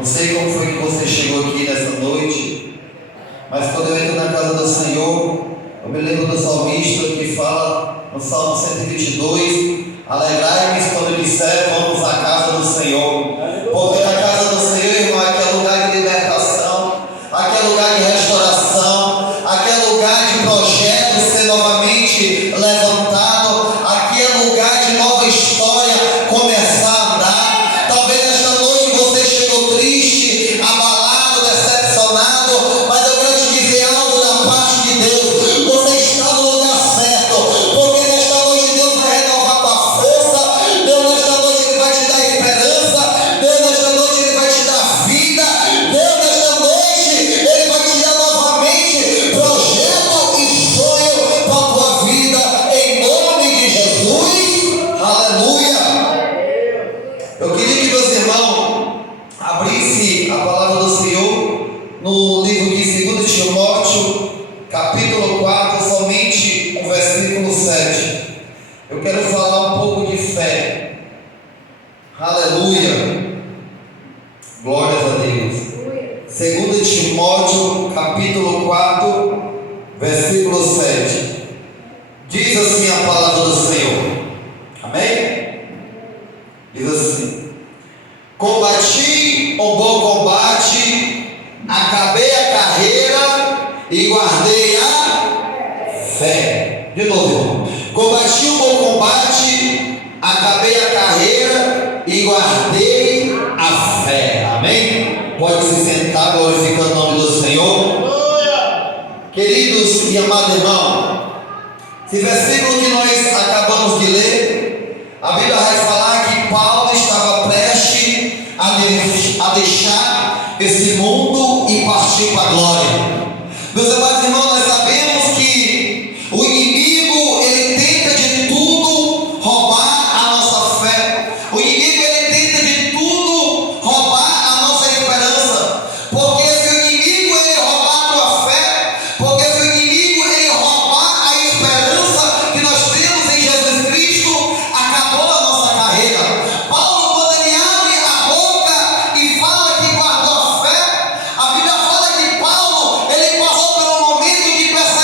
Não sei como foi que você chegou aqui nessa noite, mas quando eu entro na casa do Senhor, eu me lembro do salmista que fala no Salmo 122: alegrai-vos quando eu disser, vamos à casa do Senhor. Porque na casa do Senhor, irmão, aqui é lugar de libertação, aqui é lugar de restauração, aqui é lugar de projetos ser novamente levantado, aqui é lugar de nova história começar a andar. Talvez esta noite você chegou triste, abalado, decepcionado, mas eu quero te dizer algo da parte de Deus: você está no lugar certo, porque nesta noite Deus vai renovar tua força, Deus nesta noite Ele vai te dar esperança, Deus nesta noite Ele vai te dar vida, Deus nesta noite Ele vai te dar novamente projeto e sonho para a tua vida, em nome de Jesus. Aleluia. Eu queria que meus irmãos abrissem a palavra do Senhor no livro de 2 Timóteo, capítulo 4, somente o versículo 7. Eu quero falar um pouco de fé. Aleluia. Glórias a Deus. 2 Timóteo, capítulo 4, versículo 7. Diz assim a palavra do Senhor. Amém? Diz assim: combati o bom combate, acabei a carreira e guardei a fé. De novo, irmão. Combati o bom combate, acabei a carreira e guardei a fé. Amém? Pode se sentar, glorificando o nome do Senhor. Queridos e amados irmãos, esse versículo que nós acabamos de ler, a Bíblia vai falar que Paulo estava prestes a deixar esse mundo e partir para a glória. Meus amados irmãos, nós sabemos que o inimigo, ele tenta de tudo roubar a nossa fé. O inimigo, ele tenta de tudo roubar a nossa esperança. Porque se o inimigo, ele roubar a tua fé, porque se o inimigo, ele roubar a esperança que nós temos em Jesus Cristo, acabou a nossa carreira. Paulo, quando ele abre a boca e fala que guardou a fé, a Bíblia fala que Paulo, ele passou por um momento de perseguição.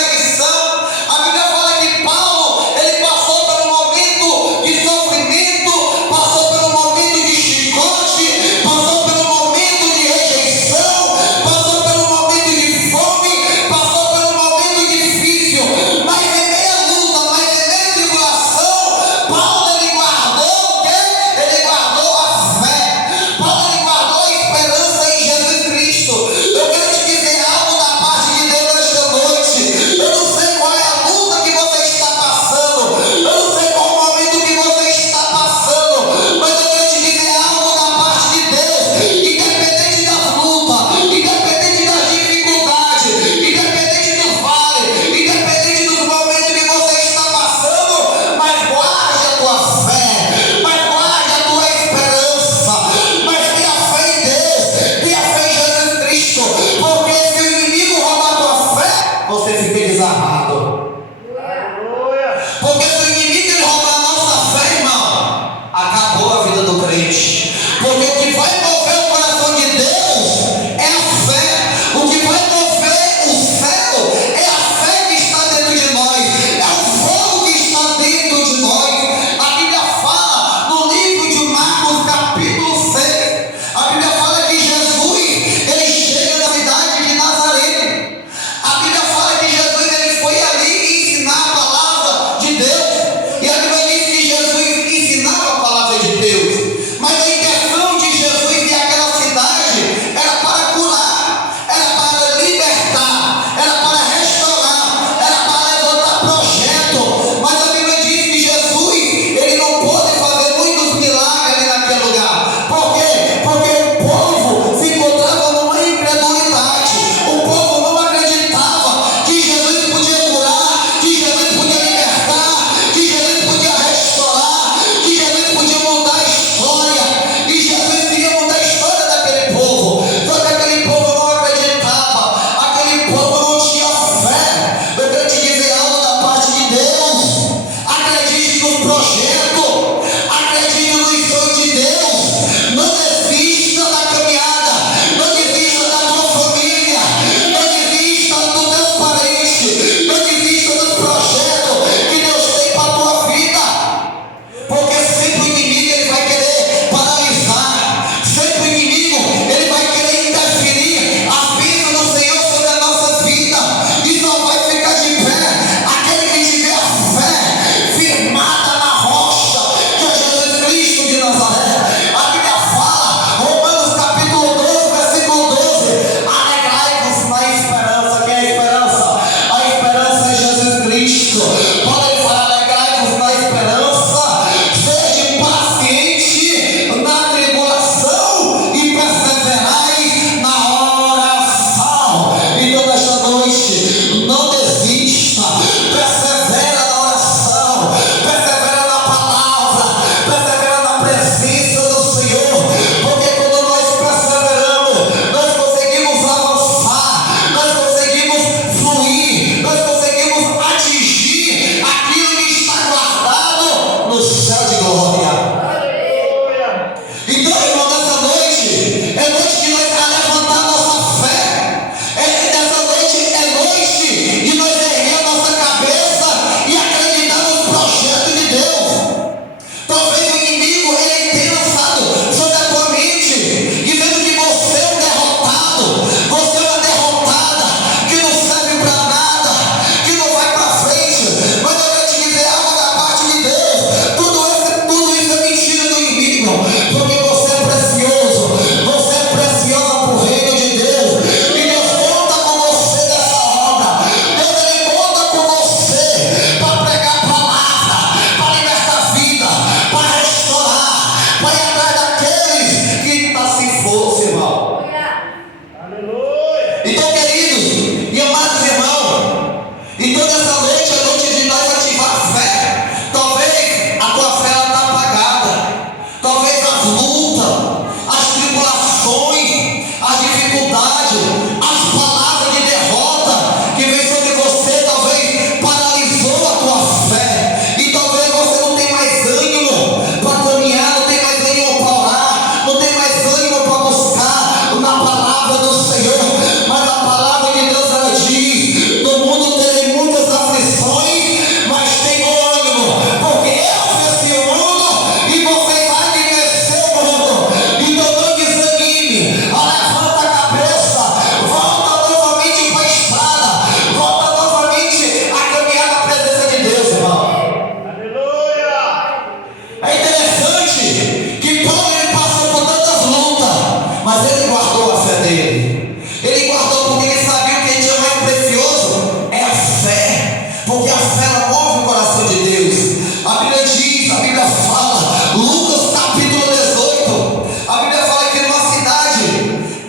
ele guardou a fé dele? Ele guardou porque ele sabia que ele tinha mais precioso é a fé, porque a fé ela move o coração de Deus. A Bíblia diz, a Bíblia fala, Lucas capítulo 18, a Bíblia fala que numa cidade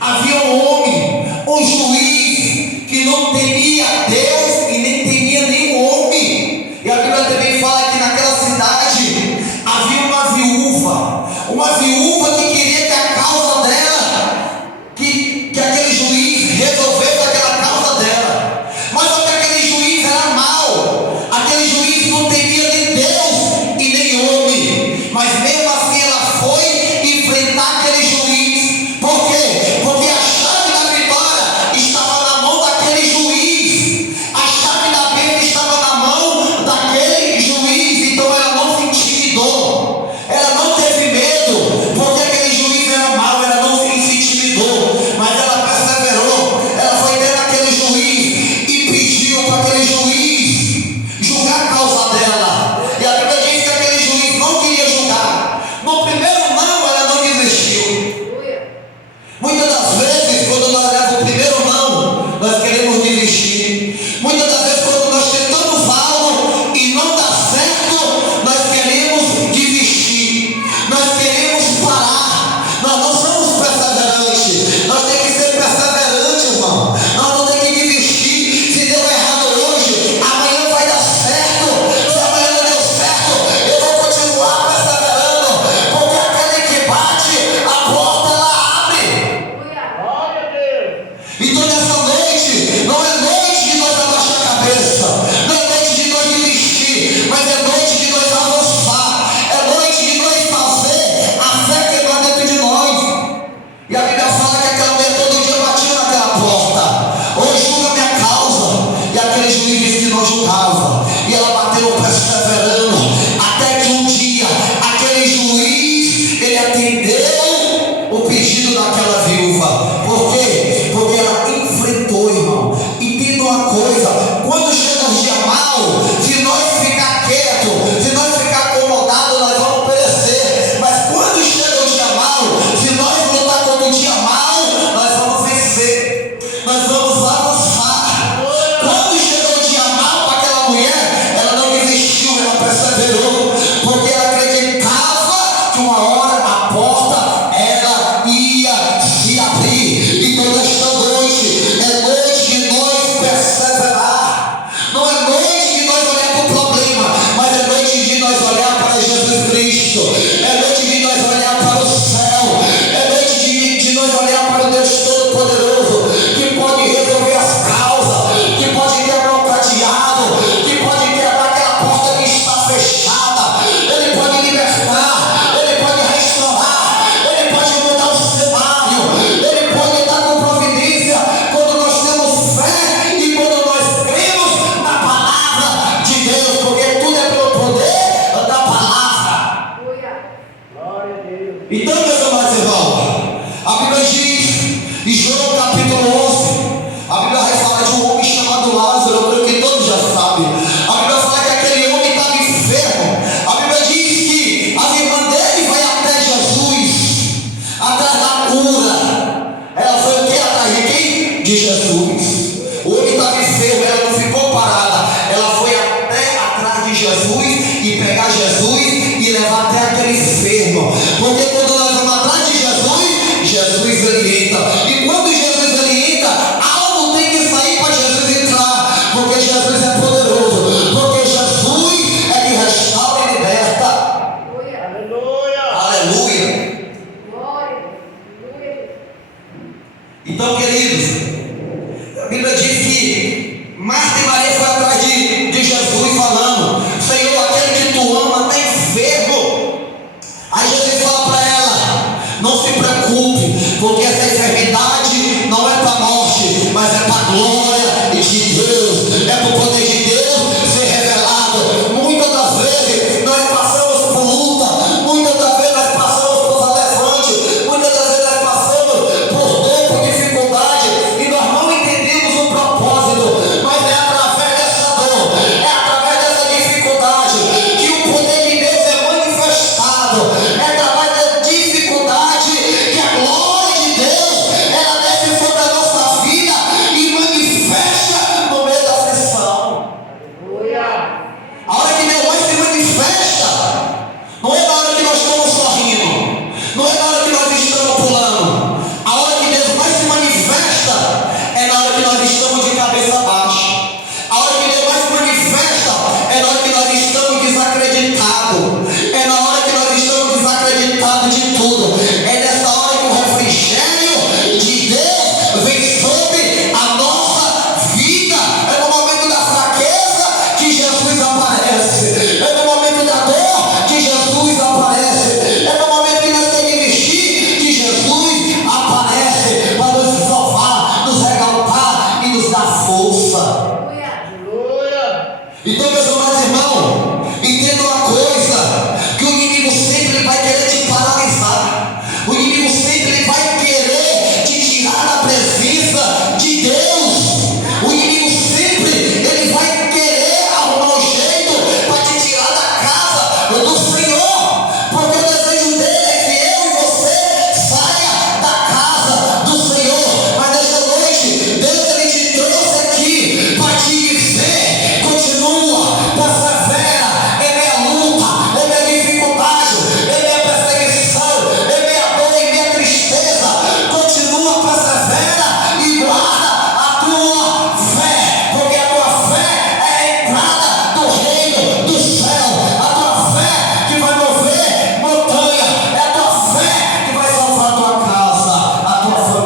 havia um homem, um juiz que não temia Deus e nem temia nenhum homem. E a Bíblia também fala que naquela cidade havia uma viúva que queria que a causa dela, que aquele juiz resolvesse aquela causa dela. Mas só que aquele juiz era mau, aquele juiz não temia nem Deus e nem homem. Mas mesmo assim ela foi enfrentar aquele juiz. Por quê? Porque a chave da vitória estava na mão daquele juiz, a chave da bênção estava na mão daquele juiz. Então ela não se intimidou, ela não teve medo, porque aquele juiz era mau, ela não se intimidou, mas ela perseverou. Ela foi ter aquele juiz e pediu para aquele juiz julgar a causa dela. E a Bíblia diz que aquele juiz não queria julgar. No primeiro não, ela não desistiu. Muitas das vezes, quando nós levamos o primeiro não, nós queremos desistir. Muitas das vezes, quando nós tentamos algo e não dá certo, nós queremos desistir, nós queremos parar. Nós não somos perseverantes, nós temos que ser perseverantes, irmão. Nós não temos que desistir. Se deu errado hoje, amanhã vai dar certo. Se amanhã não deu certo, eu vou continuar perseverando, porque aquele que bate, a porta ela abre. Glória a Deus. Então nessa noite, não é noite de nós abaixar a cabeça, não é noite de nós desistir, mas é noite de nós avançar, é noite de nós fazer a fé quebrar dentro de nós. E a Bíblia fala que aquela mulher todo dia batia naquela porta: hoje julga minha causa. E aquele juiz disse que não julgava, e ela bateu perseverando, até que um dia aquele juiz ele atendeu o pedido daquela viúva. Por quê? Porque ela enfrentou, irmão. Entenda uma coisa: quando chega um dia mau, se nós ficar quieto, se nós ficar acomodado, nós vamos perecer. Mas quando chega um dia mau, se nós lutar contra o dia mau, nós vamos vencer, nós vamos avançar. Quando chegou o dia mau para aquela mulher, ela não desistiu, ela perseverou, porque ela acreditava que uma hora a porta ela ia se abrir. Então nesta noite é noite de nós perseverar. Não é noite de nós olhar para o problema, mas é noite de nós olhar para Jesus Cristo. É noite de nós olhar para o céu. É noite de nós olhar para o Deus Todo-Poderoso, que pode resolver as causas, que pode quebrar o cadeado, que pode quebrar aquela porta que está fechada. Ele pode libertar, ele pode restaurar, ele pode mudar o cenário, ele pode dar com providência quando nós temos fé e quando nós cremos na palavra de Deus, porque tudo é pelo poder da palavra. Glória a Deus. Então, meus amados irmãos, a Bíblia diz em João capítulo 11, a Bíblia vai falar de um homem chamado Lázaro. Eu creio que todos já sabem. A Bíblia fala que aquele homem estava enfermo. A Bíblia diz que a irmã dele vai até Jesus, atrás da cura. Ela foi o que? Atrás de quem? De Jesus. O homem estava enfermo, ela não ficou parada. Ela foi até atrás de Jesus e pegar Jesus e levar até aquele enfermo. Porque quando nós vamos atrás de Jesus, Jesus ele entra. E quando Jesus ele entra, algo tem que sair para Jesus entrar. Porque Jesus é poderoso. Porque Jesus é que restaura e liberta. Aleluia. Aleluia. Então, queridos, a Bíblia diz que Marta e Maria foram atrás de Jesus falando: Senhor, aquele que tu ama está enfermo. Aí Jesus fala para ela: não se preocupe, porque essa enfermidade não é para a morte, mas é para a glória de Deus, é para o poder de Deus ser revelado. Muitas das vezes nós passamos por luta, muitas das vezes nós passamos por levante, muitas das vezes nós passamos por dor, por dificuldade, e nós não entendemos o propósito. Mas é através dessa dor, é através dessa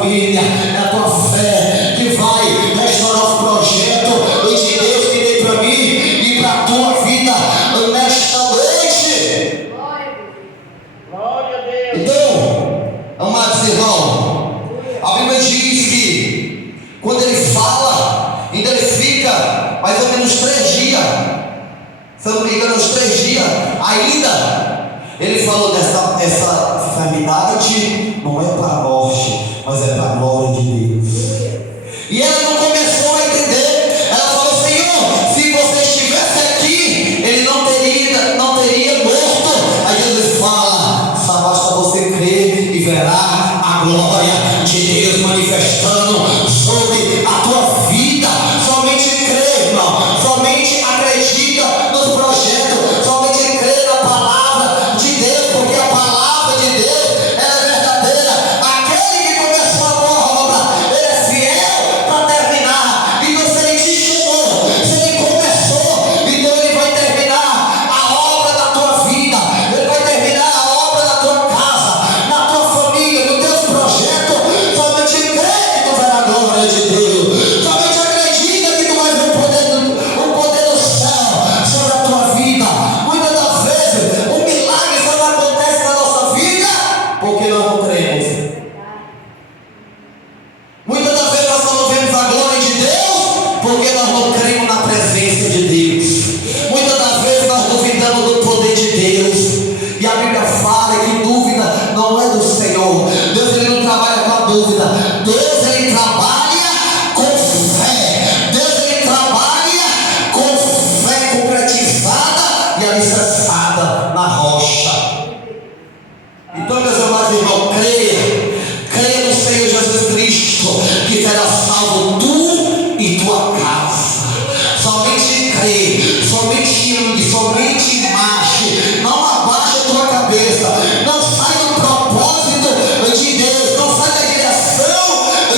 família, é a tua fé que vai restaurar o projeto de Deus que tem para mim e para a tua vida nesta noite. Glória a Deus. Então, amados irmãos, a Bíblia diz que quando ele fala, ainda ele fica mais ou menos 3 dias, se eu não me engano, uns 3 dias ainda. Ele falou essa enfermidade não é para a morte, mas é para a glória de Deus. E ela não começou a entender. Ela falou: Senhor, se você estivesse aqui, ele não teria morto. Aí Jesus fala: só basta você crer e verá a glória de Deus manifestando sobre a tua vida. Somente crê, irmão. Somente acredita nos projetos. Somente crê na palavra de Deus, porque a palavra de Deus ela é verdadeira. Aquele que começou a boa obra, ele é fiel para terminar. Então, se ele te chamou, se ele começou, então ele vai terminar a obra da tua vida, ele vai terminar a obra da tua casa, na tua família, no teu projeto. Somente crê que tu verá a glória de Deus. Somente acredita que tu vai ver o poder do céu sobre a tua vida. Muitas das vezes o milagre só não acontece na nossa vida porque nós não cremos. Muitas das vezes nós só não vemos a glória de Deus porque nós não cremos na presença de Deus. Muitas das vezes nós duvidamos do poder de Deus. E a Bíblia fala que dúvida não é do Senhor. Deus ele não trabalha com a dúvida. Deus ele trabalha com fé. Deus ele trabalha com fé concretizada e alicerçada na rocha. Então, meus amados irmãos, creia no Senhor Jesus Cristo, que será salvo tu e tua casa. Somente crê, somente ande, somente marche. Não abaixe a tua cabeça, não sai do propósito de Deus, não sai da direção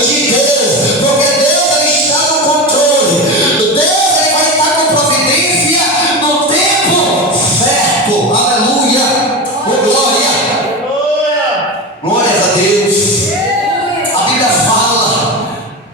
de Deus, porque Deus ele está no controle. Deus ele vai estar com providência no tempo certo. Aleluia, oh, glória. Aleluia. Glórias a Deus. A Bíblia fala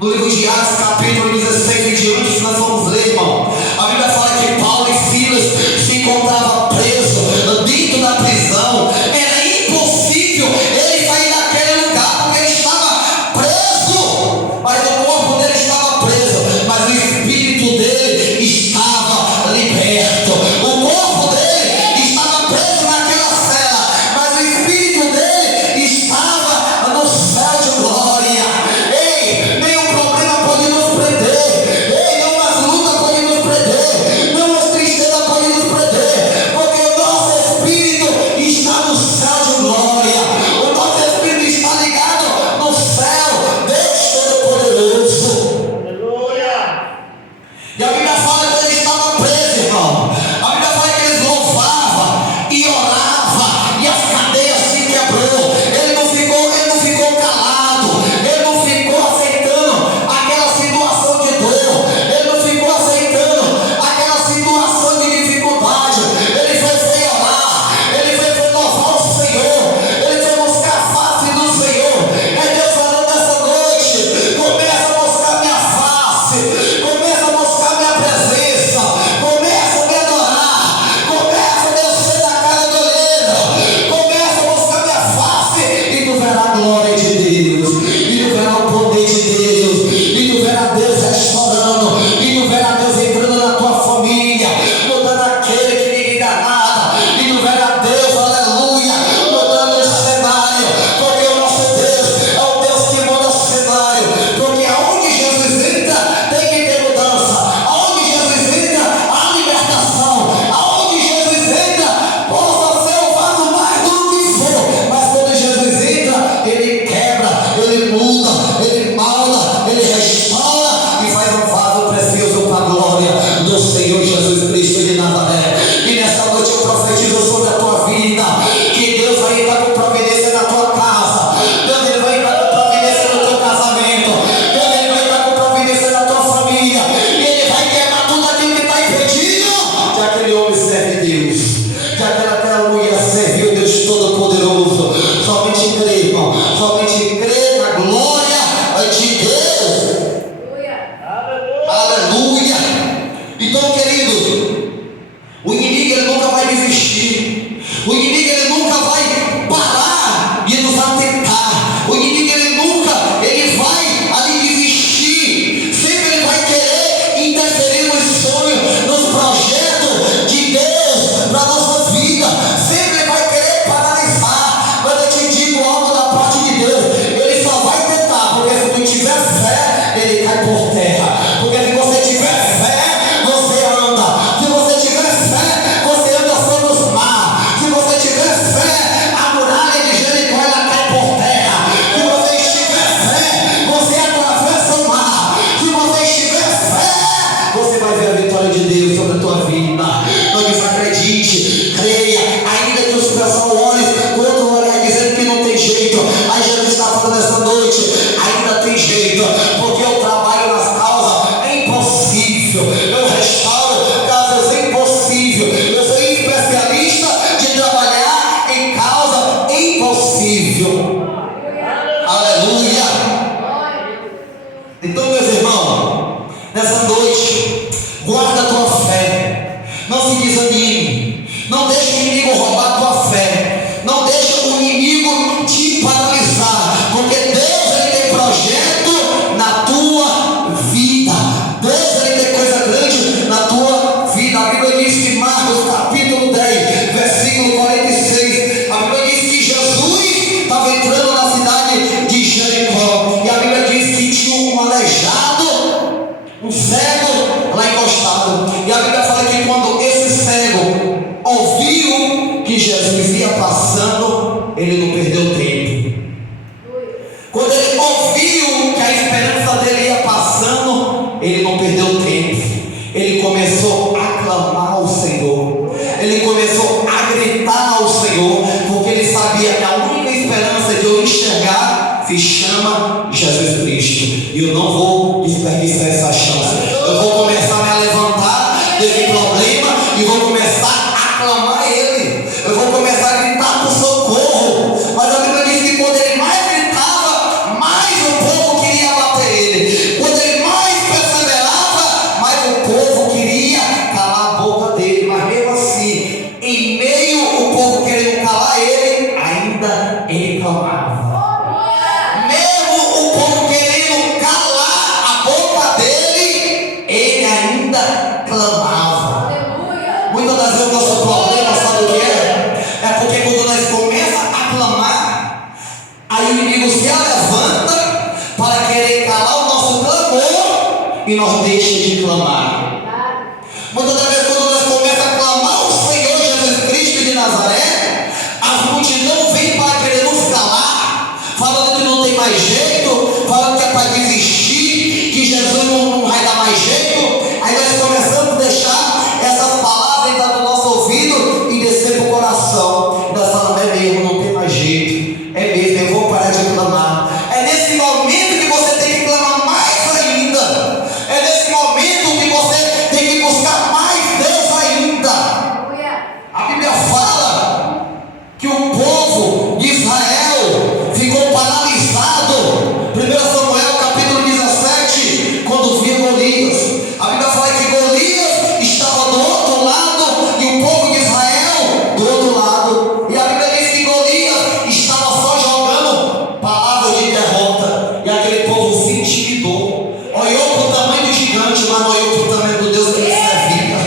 no livro de Atos, capítulo 16 e diante, que nós vamos ler, irmão. A Bíblia fala que Paulo e Silas se encontravam presos dentro da prisão. Era impossível ele sair daquele lugar porque ele estava preso, mas o corpo dele estava preso, mas o espírito dele estava liberto. O corpo dele estava preso naquela cela, mas o espírito dele estava no céu de glória. Ei, nenhum problema pode nos prender. Ei, nenhuma luta pode nos prender. Nenhuma tristeza pode nos prender, porque o nosso espírito está no céu de glória. O nosso espírito está ligado no céu, Deus Todo-Poderoso. Aleluia. E a Bíblia fala que ele estava preso, irmão. A Bíblia fala que eles louvavam e oravam e as cadeias se quebrou. Ele não ficou calado. Ele não ficou aceitando aquela situação de dor. Ele não ficou aceitando aquela situação de dificuldade. Ele foi orar. Ele foi louvar o Senhor. Ele foi buscar a face do Senhor. É Deus falando nessa noite: começa a buscar minha face. Começa a buscar minha presença. Começa a me adorar. Começa a descer da cara do oleiro. Começa a buscar minha face. E tu verá a glória de Deus. E tu verá o poder de Deus. E tu verá Deus restaurando. E tu verá Deus entrando na tua família, mudando aquele que ninguém dá nada. E tu verá Deus, aleluia, mudando o cenário. Porque o nosso Deus é o Deus que muda o cenário. Porque aonde Jesus entra, tem que ter mudança. Aonde Jesus entra, há libertação. Aonde Jesus entra, possa ser o vaso mais duro que for. Mas quando Jesus entra, ele quebra, ele muda, ele molda, ele restaura e faz um vaso precioso para a glória do Senhor Jesus Cristo de Nazaré. E nessa noite eu profetizo sobre a tua vida que Deus vai entrar com providência na tua casa. Deus ele vai entrar com providência no teu casamento. Deus ele vai entrar com providência na tua família. E ele vai quebrar tudo aquilo que está impedido de aquele homem serve Deus, de aquela mulher serviu Deus Todo-Poderoso. Somente crê, irmão. Somente crê na glória Nessa noite, guarda a tua fé. Não se desanime. Não deixe o inimigo roubar a tua fé. Não deixe o inimigo te paralisar. Porque Deus ele tem projeto na tua vida. Deus ele tem coisa grande na tua vida. A Bíblia diz que Marcos capítulo 10, versículo 46. A Bíblia diz que Jesus estava entrando na cidade de Jericó. E a Bíblia diz que tinha um aleijado, um cego lá encostado. E a Bíblia fala que quando esse cego ouviu que Jesus ia passando, ele não perdeu tempo. Quando ele ouviu que a esperança dele ia passando, ele não perdeu tempo. Ele começou a clamar ao Senhor. Ele começou a gritar ao Senhor, porque ele sabia que a única esperança de eu enxergar se chama Jesus Cristo. E eu não vou desperdiçar essa chance. Eu vou começar a me levantar desse problema e vou começar a clamar a Ele. Eu vou começar a gritar por socorro. Mas a Bíblia diz que quando ele mais gritava, mais o povo queria bater ele. Quando ele mais perseverava, mais o povo queria calar a boca dele. Mas mesmo assim, em meio o povo querendo calar ele, ainda ele clamava. Mesmo o povo querendo calar a boca dele, ele ainda clamava. Muitas das vezes o nosso problema, sabe o que é? É porque quando nós começamos a clamar, aí o inimigo se levanta para querer calar o nosso clamor e nós deixamos de clamar. Muitas das vezes quando nós começamos a clamar o Senhor Jesus Cristo de Nazaré, as multidões vêm para querer nos calar, falando que não tem mais jeito, falando que é para desistir, que Jesus não vai dar mais jeito. Aí nós começamos a deixar essas palavras entrar no nosso ouvido e descer para o coração. Nós falamos, é mesmo, não tem mais jeito, é mesmo, eu vou parar de clamar. É nesse momento que você tem que clamar mais ainda. É nesse momento que você tem que buscar mais Deus ainda. A Bíblia fala que o povo de Israel ficou paralisado. 1 Samuel capítulo 17, quando viu Golias. A Bíblia fala que Golias estava do outro lado e o povo de Israel do outro lado. E a Bíblia diz que Golias estava só jogando palavras de derrota. E aquele povo se intimidou. Olhou para o tamanho do gigante, mas não olhou para o tamanho do Deus que ele servia.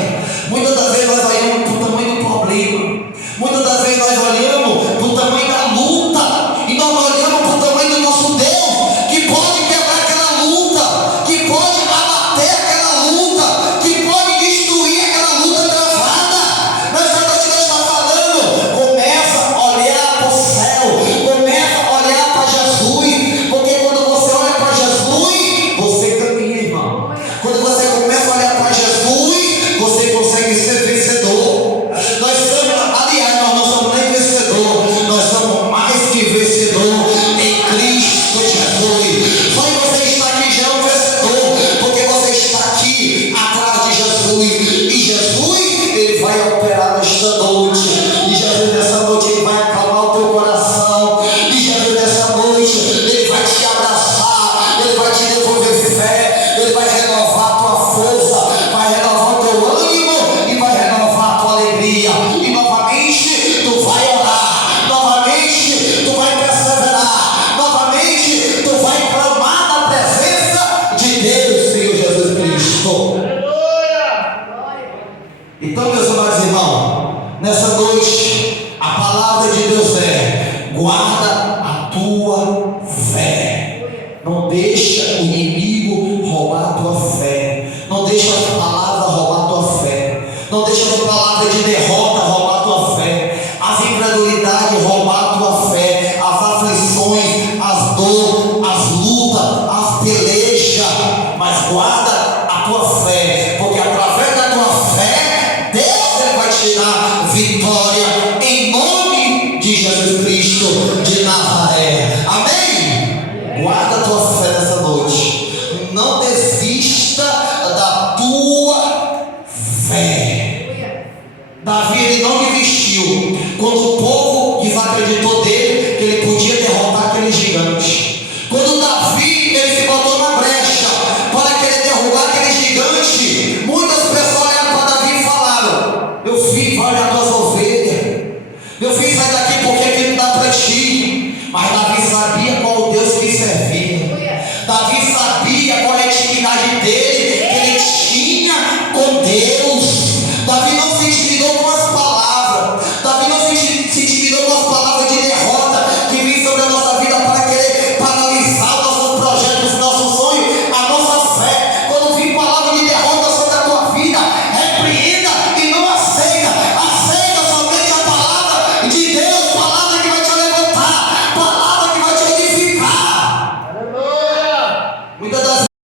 Muitas das vezes nós olhamos para o tamanho do problema. Muitas das vezes nós olhamos para o tamanho da luta. E nós não olhamos para o tamanho do nosso Deus, que pode quebrar aquela luta, que pode abater aquela luta, que pode destruir aquela luta travada. Mas essa noite Deus está falando, começa a olhar para o céu, começa a olhar para Jesus, porque quando você olha para Jesus, você caminha, irmão. Quando você começa a olhar para Jesus, você consegue ser vencedor. Nós somos, aliás, nós não somos nem vencedor, nós somos mais que vencedor em Cristo Jesus. Só que você está aqui já é um vencedor, porque você está aqui atrás de Jesus. E Jesus, ele vai operar nesta noite. E Jesus nessa noite, ele vai acalmar o teu coração. E Jesus nessa noite, ele vai te abraçar, ele vai te devolver fé, ele vai renovar a tua força, vai renovar o teu ânimo e vai renovar a tua alegria. E novamente tu vai orar, novamente tu vai perseverar, novamente tu vai clamar na presença de Deus, Senhor Jesus Cristo. Aleluia. Então, meus amados irmãos, nessa noite a palavra de Deus é: guarda a tua fé. Não deixa o inimigo roubar a tua fé. Não deixa as palavras roubar a tua fé. Não deixa as palavras de derrota